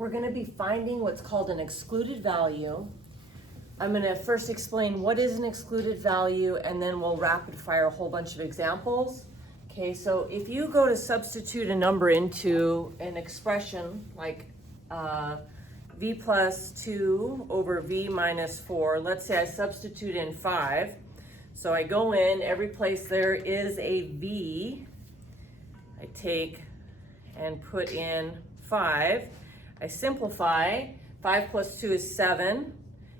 we're going to be finding what's called an excluded value. I'm going to first explain what is an excluded value, and then we'll rapid fire a whole bunch of examples. Okay, so if you go to substitute a number into an expression like v plus 2 over v minus 4, let's say I substitute in 5. So I go in, every place there is a v, I take and put in 5. I simplify, 5 plus 2 is 7,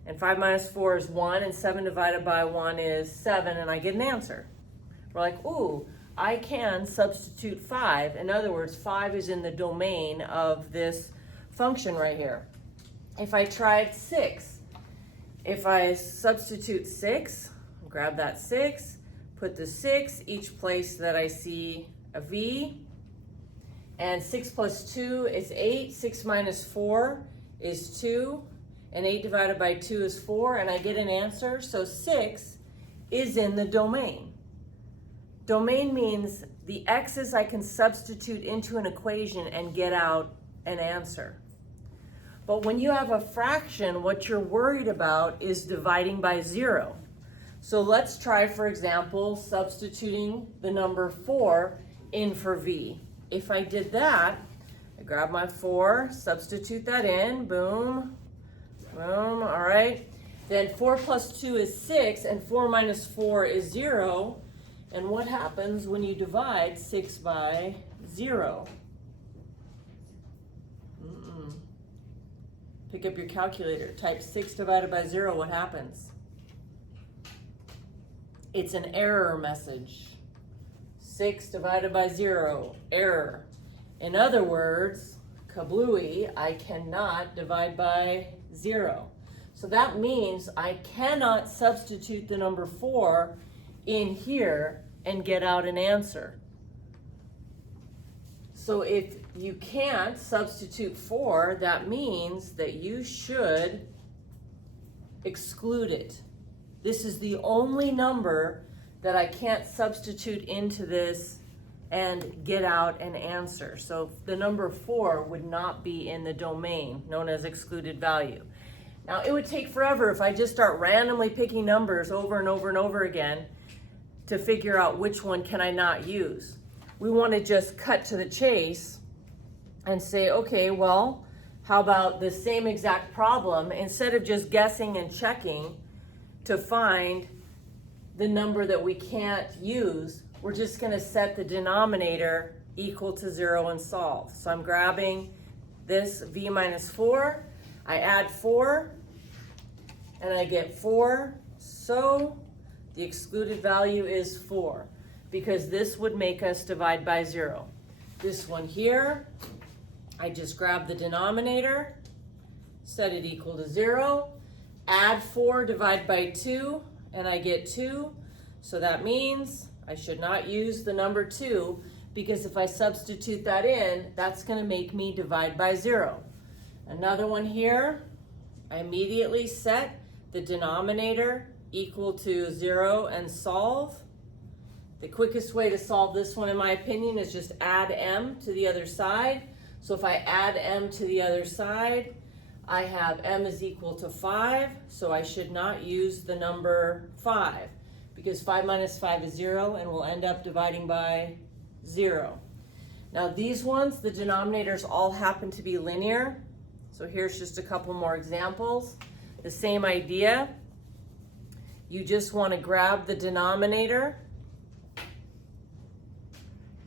and 5 minus 4 is 1, and 7 divided by 1 is 7, and I get an answer. We're like, ooh, I can substitute 5. In other words, 5 is in the domain of this function right here. If I tried 6, if I substitute 6, grab that 6, put the 6 each place that I see a v, and 6 plus 2 is 8, 6 minus 4 is 2, and 8 divided by 2 is 4, and I get an answer. So 6 is in the domain. Domain means the x's I can substitute into an equation and get out an answer. But when you have a fraction, what you're worried about is dividing by 0. So let's try, for example, substituting the number 4 in for v. If I did that, I grab my 4, substitute that in, boom, boom, all right. Then 4 plus 2 is 6, and 4 minus 4 is 0. And what happens when you divide 6 by 0? Pick up your calculator, type 6 divided by 0, what happens? It's an error message. 6 divided by 0, error. In other words, kablooey, I cannot divide by 0. So that means I cannot substitute the number 4 in here and get out an answer. So if you can't substitute 4, that means that you should exclude it. This is the only number that I can't substitute into this and get out an answer. So the number 4 would not be in the domain known as excluded value. Now it would take forever if I just start randomly picking numbers over and over and over again to figure out which one can I not use. We want to just cut to the chase and say, okay, well, how about the same exact problem? Instead of just guessing and checking to find the number that we can't use, we're just going to set the denominator equal to 0 and solve. So I'm grabbing this v minus 4, I add 4, and I get 4. So the excluded value is 4, because this would make us divide by 0. This one here, I just grab the denominator, set it equal to 0, add 4, divide by 2, and I get 2. So that means I should not use the number 2, because if I substitute that in, that's going to make me divide by 0. Another one here, I immediately set the denominator equal to 0 and solve. The quickest way to solve this one, in my opinion, is just add m to the other side. So if I add m to the other side, I have m is equal to 5, so I should not use the number 5, because 5 minus 5 is 0, and we'll end up dividing by 0. Now these ones, the denominators all happen to be linear. So here's just a couple more examples. The same idea. You just want to grab the denominator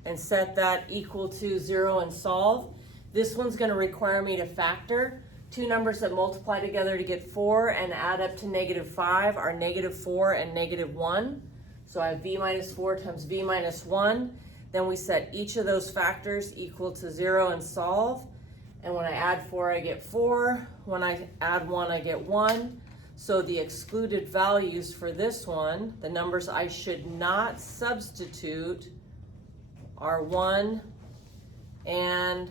and set that equal to 0 and solve. This one's going to require me to factor. Two numbers that multiply together to get 4 and add up to -5 are -4 and -1. So I have v minus 4 times v minus 1. Then we set each of those factors equal to 0 and solve. And when I add 4, I get 4. When I add 1, I get 1. So the excluded values for this one, the numbers I should not substitute, are 1 and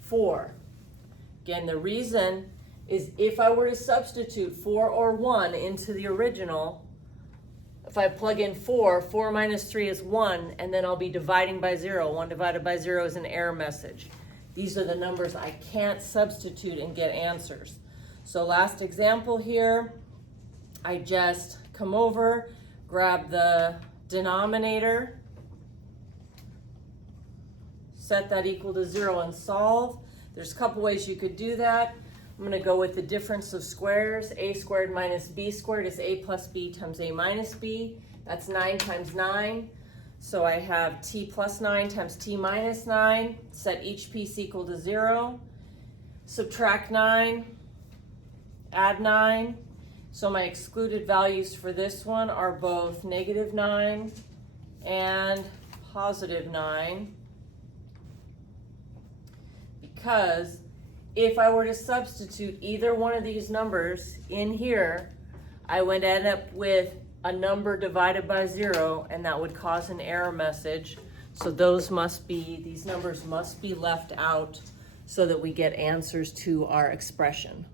4. Again, the reason is if I were to substitute 4 or 1 into the original, if I plug in 4, 4 minus 3 is 1, and then I'll be dividing by 0. 1 divided by 0 is an error message. These are the numbers I can't substitute and get answers. So last example here, I just come over, grab the denominator, set that equal to 0 and solve. There's a couple ways you could do that. I'm going to go with the difference of squares. A squared minus b squared is a plus b times a minus b. That's 9 times 9. So I have t plus 9 times t minus 9. Set each piece equal to 0. Subtract 9. Add 9. So my excluded values for this one are both negative 9 and positive 9. Because if I were to substitute either one of these numbers in here, I would end up with a number divided by 0, and that would cause an error message. So these numbers must be left out so that we get answers to our expression.